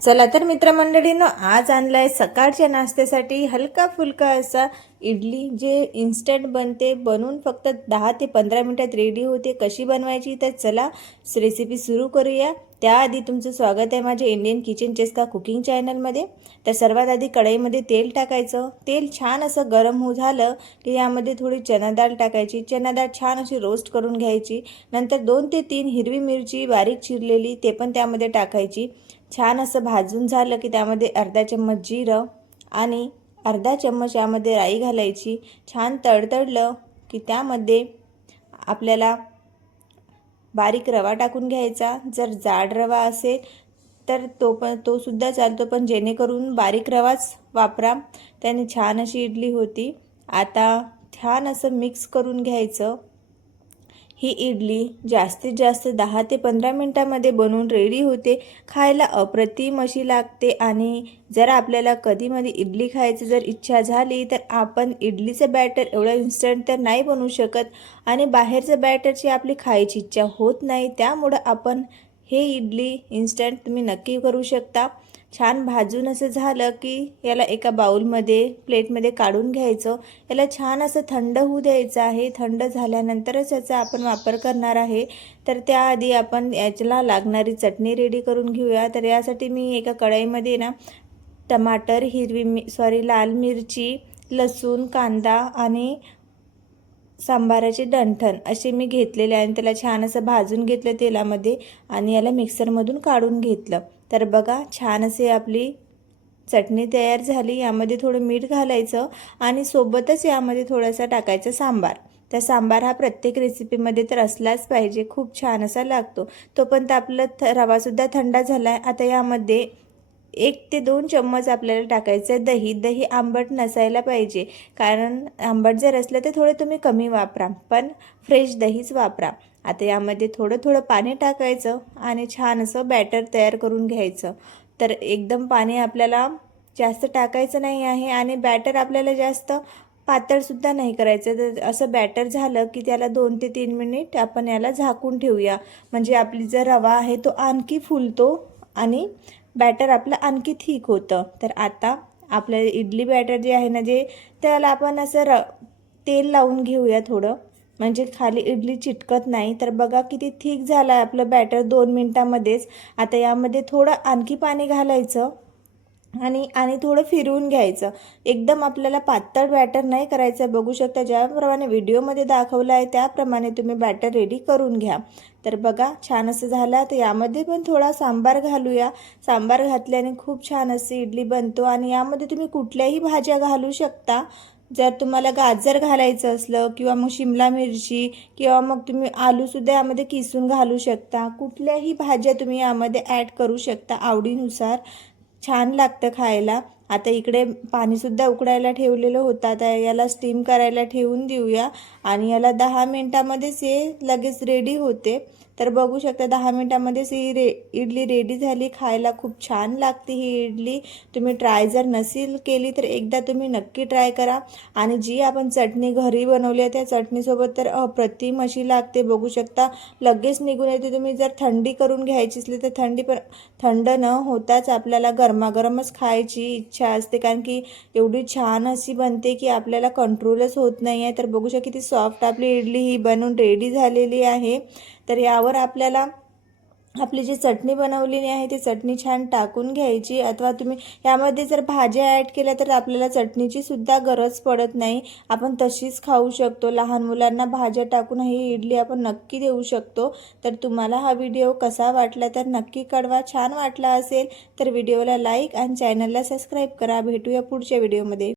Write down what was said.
चला तर मित्रमंडळींनो, आज आणलाय सकाळच्या नाश्त्यासाठी हलका फुलका असा इडली, जे इन्स्टंट बनते, बनवून फक्त 10 ते 15 मिनिटात रेडी होते। कशी बनवायची तर चला रेसिपी सुरू करूया। त्याआधी तुमचं स्वागत आहे माझ्या इंडियन किचन चेस्का कुकिंग चॅनलमध्ये। तर सर्वात आधी कढईमध्ये तेल टाकायचं। तेल छान असं गरम हो झालं की यामध्ये थोडी चना डाळ टाकायची। चना डाळ छान अशी रोस्ट करून घ्यायची। नंतर 2 ते 3 हिरवी मिरची बारीक चिरलेली ते पण त्यामध्ये टाकायची। छान असं भाजून झालं की त्यामध्ये अर्धा चम्मच जिरं आणि अर्धा चम्मच यामध्ये राई घालायची। छान तडतडलं की त्यामध्ये आपल्याला बारीक रवा टाकून घ्यायचा। जर जाड रवा असेल तर तो सुद्धा चालतो, पण जेणेकरून बारीक रवाच वापरा, त्याने छान अशी इडली होती। आता छान असं मिक्स करून घ्यायचं। ही इडली जास्तीत जास्त 10 ते 15 मिनिटांमध्ये बनवून रेडी होते। खायला अप्रतिम अशी लागते। आणि जर आपल्याला कधीमध्ये इडली खायची जर इच्छा झाली तर आपण इडलीचं बॅटर एवढं इन्स्टंट तर नाही बनवू शकत आणि बाहेरचं बॅटरची आपली खायची इच्छा होत नाही। त्यामुळे आपण हे इडली इन्स्टंट तुम्ही नक्की करू शकता। छान भाजून असं झालं की याला एका बाउलमध्ये प्लेटमध्ये काढून घ्यायचं। याला छान असं थंड होऊ द्यायचं आहे। थंड झाल्यानंतरच याचा आपण वापर करणार आहे। तर त्याआधी आपण याला लागणारी चटणी रेडी करून घेऊया। तर यासाठी मी एका कढईमध्ये ना टमाटर, लाल मिरची, लसूण, कांदा आणि सांबाराचे डंठण असे मी घेतलेले आहे। त्याला छान असं भाजून घेतलं तेलामध्ये आणि याला मिक्सरमधून काढून घेतलं। तर बघा छान असे आपली चटणी तयार झाली। यामध्ये थोडं मीठ घालायचं आणि सोबतच यामध्ये थोडासा टाकायचा सांबार। तर सांबार हा प्रत्येक रेसिपीमध्ये तर असलाच पाहिजे, खूप छान असा लागतो। तोपर्यंत आपला रवासुद्धा थंड झाला आहे। आता यामध्ये 1 ते 2 चम्मच आपल्याला टाकायचं दही। दही आंबट नसायला पाहिजे, कारण आंबट जर असलं तर थोडं तुम्ही कमी वापरा, पण फ्रेश दहीच वापरा। आता यामध्ये थोडं थोडं पाणी टाकायचं आणि छान असं बॅटर तयार करून घ्यायचं। तर एकदम पाणी आपल्याला जास्त टाकायचं नाही आहे आणि बॅटर आपल्याला जास्त पातळसुद्धा नाही करायचं। तर असं बॅटर झालं की त्याला 2 ते 3 मिनिट आपण याला झाकून ठेवूया, म्हणजे आपली जो रवा आहे तो आणखी फुलतो आणि बॅटर आपलं आणखी थिक होतं। तर आता आपलं इडली बॅटर जे आहे ना, जे त्याला आपण असं तेल लावून घेऊया थोडं, म्हणजे खाली इडली चिटकत नाही। तर बघा किती थिक झालं आहे आपलं बॅटर 2 मिनिटांमध्येच। आता यामध्ये थोडं आणखी पाणी घालायचं आणि थोडं फिरवून घ्यायचं। एकदम आपल्याला पातळ बॅटर नाही करायचं। बघू शकता ज्याप्रमाणे व्हिडिओमध्ये दाखवलं आहे त्याप्रमाणे तुम्ही बॅटर रेडी करून घ्या। तर बघा छान असं झालं। तर यामध्ये पण थोडा सांबार घालूया। सांबार घातल्याने खूप छान अशी इडली बनतो आणि यामध्ये तुम्ही कुठल्याही भाज्या घालू शकता। जर तुम्हाला गाजर घालायचं असलं किंवा मग शिमला मिरची किंवा मग तुम्ही आलूसुद्धा यामध्ये किसून घालू शकता। कुठल्याही भाज्या तुम्ही यामध्ये ॲड करू शकता आवडीनुसार, छान लागतं खायला। आता इकडे पाणीसुद्धा उकळायला ठेवलेलं होतं। आता याला स्टीम करायला ठेवून देऊया आणि याला 10 मिनिटांमध्येच हे लगेच रेडी होते। तर बघू शकता 10 मिनिटांमध्येच ही इडली रेडी झाली। खायला खूप छान लागते ही इडली। तुम्ही ट्राय जर नसेल केली तर एकदा तुम्ही नक्की ट्राय करा। आणि जी आपण चटणी घरी बनवली आहे त्या चटणीसोबत तर अप्रतिम अशी लागते। बघू शकता लगेच निघून येते। तुम्ही जर थंडी करून घ्यायची असली तर थंड न होताच आपल्याला गरमागरमच खायची इच्छा असते, कारण की एवढी छान अशी बनते की आपल्याला कंट्रोलच होत नाही आहे। तर बघू शकता किती सॉफ्ट आपली इडली ही बनवून रेडी झालेली आहे। तर यावर आपल्याला आपली जी चटणी बनवलेली आहे ती चटणी छान टाकून घ्यायची, अथवा तुम्ही यामध्ये जर भाज्या ॲड केल्या तर आपल्याला चटणीची सुद्धा गरज पडत नाही, आपण तशीच खाऊ शकतो। लहान मुलांना भाज्या टाकून ही इडली आपण नक्की देऊ शकतो। तर तुम्हाला हा व्हिडिओ कसा वाटला तर नक्की कळवा। छान वाटला असेल तर व्हिडिओला लाईक आणि चॅनलला सबस्क्राईब करा। भेटूया पुढच्या व्हिडिओमध्ये।